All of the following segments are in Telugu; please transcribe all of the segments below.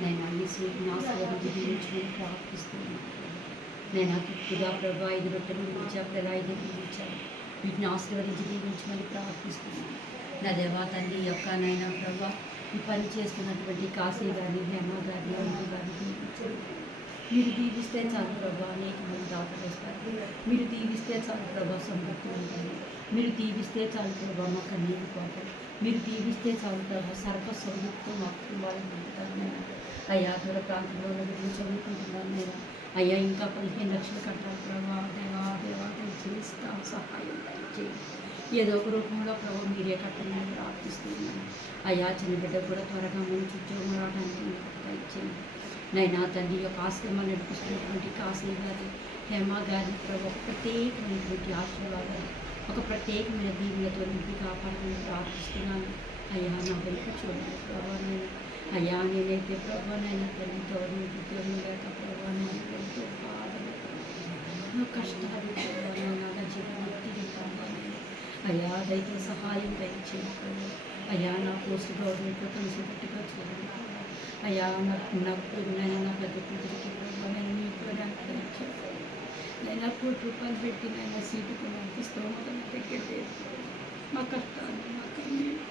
నేను యేసుని ఆశీర్వదించి దీవించమని ప్రార్థిస్తున్నాను. నేను తృప్తిగా ప్రభా 5 రొట్టెలు ఇచ్చా, ప్రభా 5 ఇచ్చాను. వీటిని ఆశీర్వదించి దీవించమని ప్రార్థిస్తున్నాను. నా దేవా తండ్రి యొక్క నైనా ప్రభా ఈ పని చేస్తున్నటువంటి కాశీ కానీ హేమ కానీ అంటూ కానీ దీవించండి. మీరు దీవిస్తే చాలు ప్రభా అనేక మంది దాతలు వస్తారు. మీరు దీవిస్తే చాలు ప్రభా సమృద్ధి ఉంటుంది. మీరు దీవిస్తే చాలు ప్రభా మా కన్నీరు పోతారు. మీరు దీవిస్తే చాలు ప్రభా సర్వ సంయుక్తం మా కుటుంబాలను పొందుతాను నేను. అయ్యా దూర ప్రాంతంలో గురించి చదువుకుంటున్నాను నేను. అయ్యా ఇంకా 15 లక్షలు కట్టాలి ప్రభా. దేవా దేవా దయచేస్తా సహాయం దయచేయండి. ఏదో ఒక రూపంలో ప్రభావ మీరే కట్టమని ప్రార్థిస్తున్నాను. అయ్యా చిన్న బిడ్డ కూడా త్వరగా మంచి ఉద్యోగం రావడానికి దయచేయండి. నైనా తండ్రి యొక్క ఆశ్రమాన్ని నడిపిస్తున్నటువంటి కాశీ గారి హేమ గారి ప్రభు ఒక ప్రత్యేకమైనటువంటి ఆశీర్వాదాలు ఒక ప్రత్యేకమైన దీవులతో నింపి కాపాడమని ప్రార్థిస్తున్నాను. అయ్యా నా వైపు చూడండి ప్రభా. నేను అయ్యా నేనైతే ప్రభా నైనా తల్లితో ఉద్యోగం లేక ప్రభా నేను ఎంతో బాధలు కష్టాలు ప్రభా నా జీవితం ఎత్తిడి ప్రభా. అయ్యా దయతో సహాయం దయచేయండి ప్రభు. అయ్యా నా పోస్ట్ గవర్నమెంట్లో కలిసిపెట్టుగా చూడండి. అయ్యా నా పెద్ద కూతురికి ప్రభావ నేను మీకు దయచేయండి. నేను ₹1,00,00,000 పెట్టి నేను సీటుకు నాకు స్తోమత దగ్గర మా కష్టాలు మా కన్నీళ్ళు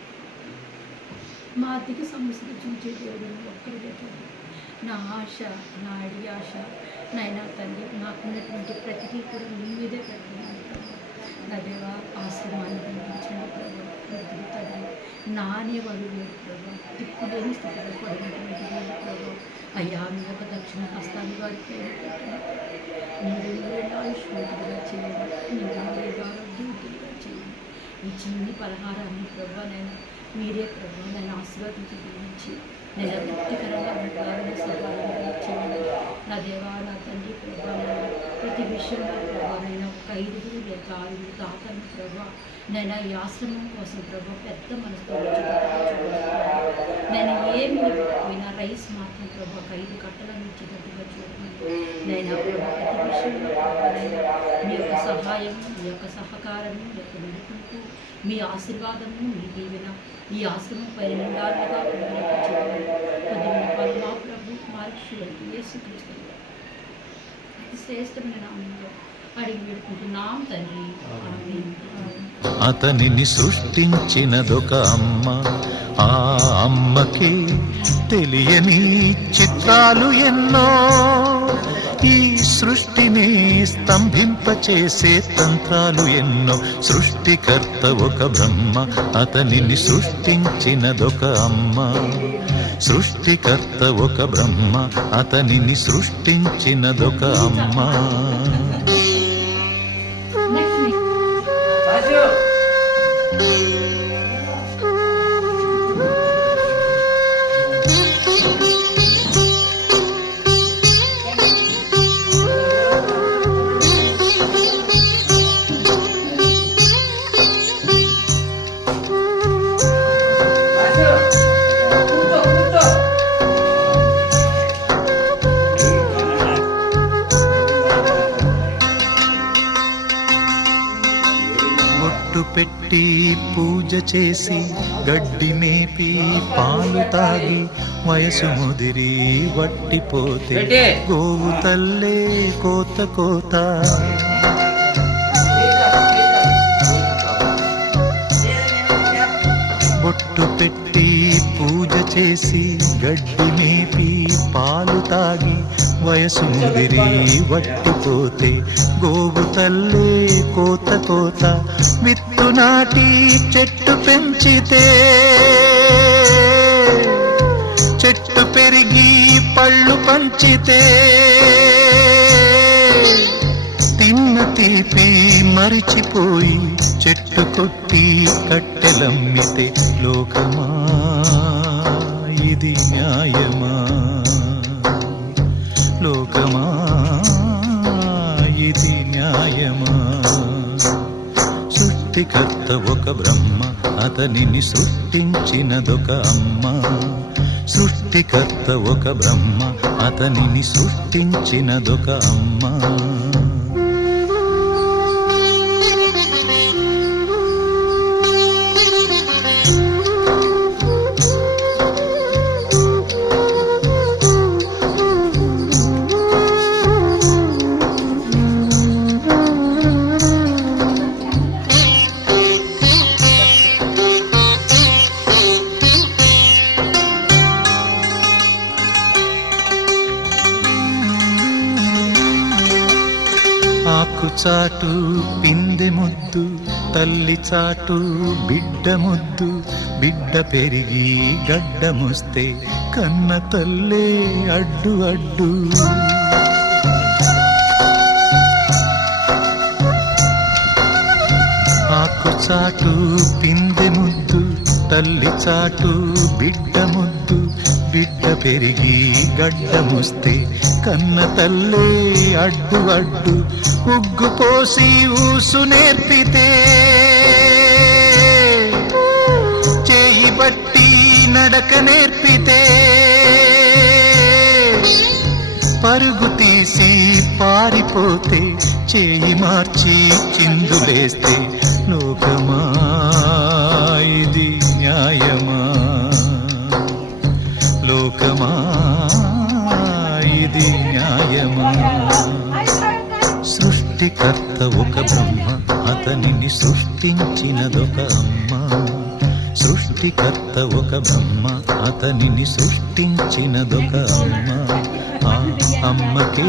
మా ఆర్థిక సమస్యలు చూసే దేవుడు ఒక్కరి పెట్టారు. నా ఆశ నా అడి ఆశ నైనా తండ్రి నాకున్నటువంటి ప్రతిదీ కూడా మీ మీదే పెడుతున్నాను ప్రభు. నా దేవా ఆశ్రమాన్ని పంపించండి ప్రభు. వృద్ధులు తండ్రి నానేవాడు లేదు ప్రభు. దిక్కులేని స్థితిలో పడినటువంటి లేదు ప్రభు. అయ్యా మీ యొక్క దక్షిణ హస్తాన్ని వారికి మీరు ఆయుష్మంతులుగా చేయండి. మీరు ఆరోగ్యవంతులుగా చేయండి. ఈ చిన్ని పలహారాన్ని ప్రభు నేను మీరే ప్రభు నన్ను ఆశీర్వదించి దీవించి నేను తృప్తికరంగా ఉండాలని సహాయం చేయండి. నా దేవా నా తండ్రి ప్రభా ప్రతి విషయంలో ప్రభా నేను 5 లేక 6 దాతను ప్రభా నేను ఈ ఆశ్రమం కోసం ప్రభా పెద్ద మనసుతో నేను ఏమి పోయినా రైస్ మాత్రం ప్రభా 5 కట్టలను ఇచ్చేటట్టుగా చూడండి. నేను ప్రభా ప్రతి విషయంలో ప్రభా మీ యొక్క సహాయం మీ యొక్క సహకారం మీ యొక్క నడిపింపు మీ ఆశీర్వాదము మీ దీవెన ఈ ఆశ్రమం పైన నిండాలుగా చేయాలి. కొద్దిగా మా ప్రభు మార్క్షుడు యేసుక్రీస్తు అతి శ్రేష్టమైన నామంలో అడిగి పెట్టుకుంటున్నాం తండ్రి. అతనిని సృష్టించినదొక అమ్మ, ఆ అమ్మకి తెలియని చిత్రాలు ఎన్నో. ఈ సృష్టిని స్తంభింపచేసే తంత్రాలు ఎన్నో. సృష్టికర్త ఒక బ్రహ్మ, అతనిని సృష్టించినదొక అమ్మ. సృష్టికర్త ఒక బ్రహ్మ, అతనిని సృష్టించినదొక అమ్మ. పెట్టి పూజ చేసి గడ్డి మేపి పాలు తాగి వయసు ముదిరి వట్టిపోతే గోవు తల్లే కోత కోత. బొట్టు పెట్టి పూజ చేసి గడ్డి మేపి పాలు తాగి వయసు ముదిరి వట్టిపోతే గోవు తల్లే కోత కోత. విత్తు నాటి చెట్టు పెంచితే చెట్టు పెరిగి పళ్ళు పంచితే తిన్న తీపి మరిచిపోయి చెట్టు కొట్టి కట్టెలమ్మితే లోకమా ఇది న్యాయమా? లోకమా ఇది న్యాయమా? సృష్టికర్త ఒక బ్రహ్మ, అతనిని సృష్టించినదొక అమ్మ. సృష్టికర్త ఒక బ్రహ్మ, అతనిని సృష్టించినదొక అమ్మ. చాటు పిందె ముద్దు, తల్లి చాటు బిడ్డ ముద్దు, బిడ్డ పెరిగి గడ్డముస్తే కన్న తల్లే అడ్డు అడ్డు. ఆకు చాటు పిందె ముద్దు, తల్లి చాటు బిడ్డ ముద్దు, బిడ్డ పెరిగి గడ్డముస్తే కన్న తల్లే అడ్డు అడ్డు. ఉగ్గు పోసి ఊసు నేర్పితే, చేయి బట్టి నడక నేర్పితే, పరుగు తీసి పారిపోతే, చేయి మార్చి చిందులేస్తే లోకమా ఇది న్యాయమా? లోకమా ఇది న్యాయమా? సృష్టికర్త ఒక బ్రహ్మ, అతనిని సృష్టించినదొక అమ్మ. సృష్టికర్త ఒక బ్రహ్మ, అతనిని సృష్టించినదొక అమ్మ. ఆ అమ్మకే